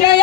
ಜಯ